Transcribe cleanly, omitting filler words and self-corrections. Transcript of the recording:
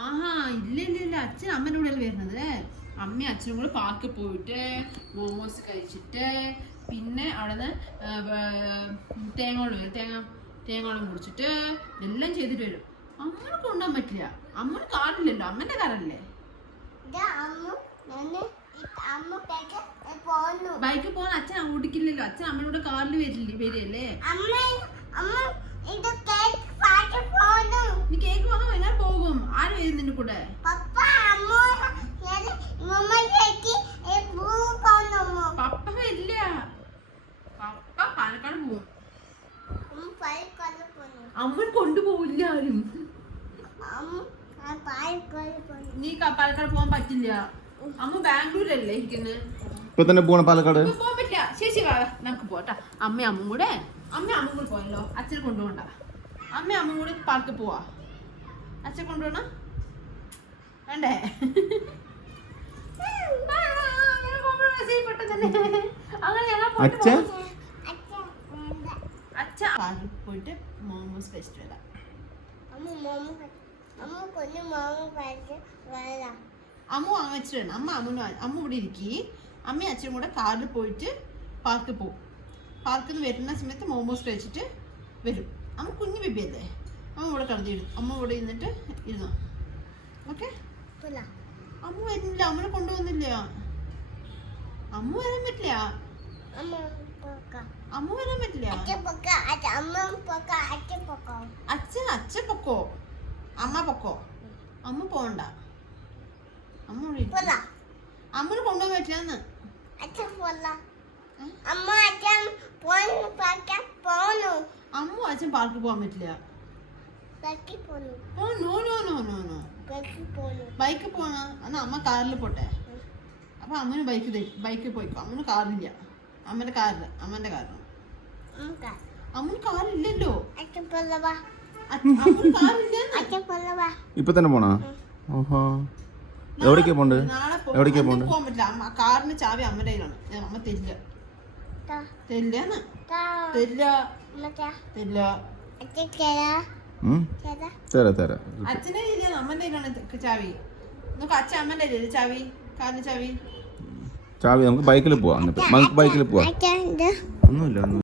ആഹാ ഇല്ല അച്ഛൻ അമ്മൻ്റെ കൂടെ വരുന്നത്. അമ്മയും അച്ഛനും കൂടെ പാർക്കിൽ പോയിട്ട് മോമോസ് കഴിച്ചിട്ട് പിന്നെ അവിടെ നിന്ന് തേങ്ങോളം കുടിച്ചിട്ട് എല്ലാം ചെയ്തിട്ട് വരും. അമ്മനെ കൊണ്ടുപോകാൻ പറ്റില്ല. അമ്മന് കാറില്ലല്ലോ, അമ്മന്റെ കാറല്ലേ. ബൈക്ക് പോകാൻ അച്ഛൻ ഓടിക്കില്ലല്ലോ. അച്ഛൻ അമ്മയുടെ കാറിൽ വരില്ലേ. നീ കേക്ക് വാങ്ങാൻ എങ്ങനെ പോകും? ആര് വരും നിന്റെ കൂടെ? പപ്പ വരില്ല. പപ്പ പാലക്കാട് പോകും. അമ്മ കൊണ്ടുപോവില്ല ആരും. നീ പാലക്കാട് പോകാൻ പറ്റില്ല. അമ്മ ബാംഗ്ലൂരല്ലേ ഇരിക്കുന്നത്. ഇപ്പൊ തന്നെ പോകണം പാലക്കാട്. പോകാൻ പറ്റില്ല. ശരി നമുക്ക് പോട്ടാ. അമ്മയും കൂടെ പോയല്ലോ. അച്ഛനെ കൊണ്ടുപോകണ്ട. അമ്മയും കൂടെ പാർക്കിൽ പോവാ. അച്ഛൻ കൊണ്ടുപോകണം വേണ്ടേ? പോയിട്ട് മോമോസ് കഴിച്ചിട്ട് വരാം. അമ്മ വാങ്ങിച്ചിട്ട് വേണം. അമ്മ ഇവിടെ ഇരിക്കി. അമ്മയും അച്ഛനും കൂടെ കാറിൽ പോയിട്ട് പാർക്കിൽ പോകും. പാർക്കിൽ നിന്ന് വരുന്ന സമയത്ത് മോമോസ് കഴിച്ചിട്ട് വരും. അമ്മ കുഞ്ഞു ബേബി അല്ലേ. അമ്മ ഇവിടെ കിടന്നിടും. അമ്മ ഇവിടെ ഇരുന്നിട്ട് ഇരുന്നോ. ഓക്കെ. അമ്മ വരുന്നില്ല. അമ്മനെ കൊണ്ടുവന്നില്ല. അമ്മ വരാൻ പറ്റില്ല. അമ്മ വരാൻ പറ്റില്ല. അച്ഛൻ പൊക്കോ. അമ്മ പൊക്കോ. അമ്മ പോണ്ട. അമ്മനെ കൊണ്ടുപോകാൻ പറ്റില്ലെന്ന്. അമ്മ അച്ഛൻ പാർക്കിൽ പോകാൻ പറ്റില്ല. ബൈക്ക് പോണ എന്നാ അമ്മ കാറിൽ പോട്ടെ. അപ്പൊ അമ്മന് ബൈക്കിൽ പോയിക്കോ. അമ്മന് കാറില്ല. അമ്മന്റെ കാറില്ല. അമ്മന്റെ കാറിന് അമ്മന് കാറില്ലല്ലോ. ഇപ്പൊ തന്നെ പോണോ? എവിടേക്കാ പോണ്ട്? എവിടേക്കാ പോണ്ട്? പോകാൻ പറ്റില്ല. കാറിന് ചാവി അമ്മയുടെ കയ്യിലാണ്. അമ്മ തരില്ല. അച്ഛൻ്റെ കയ്യിലാണ്. അമ്മന്റെ കയ്യിലാണ് ചാവി. നമുക്ക് അച്ഛൻ അമ്മന്റെ കയ്യിലല്ലേ ചാവി? കാറിന് ചാവി. നമുക്ക് ബൈക്കിൽ പോവാം. ബൈക്കിൽ പോവാം. ഒന്നുമില്ല.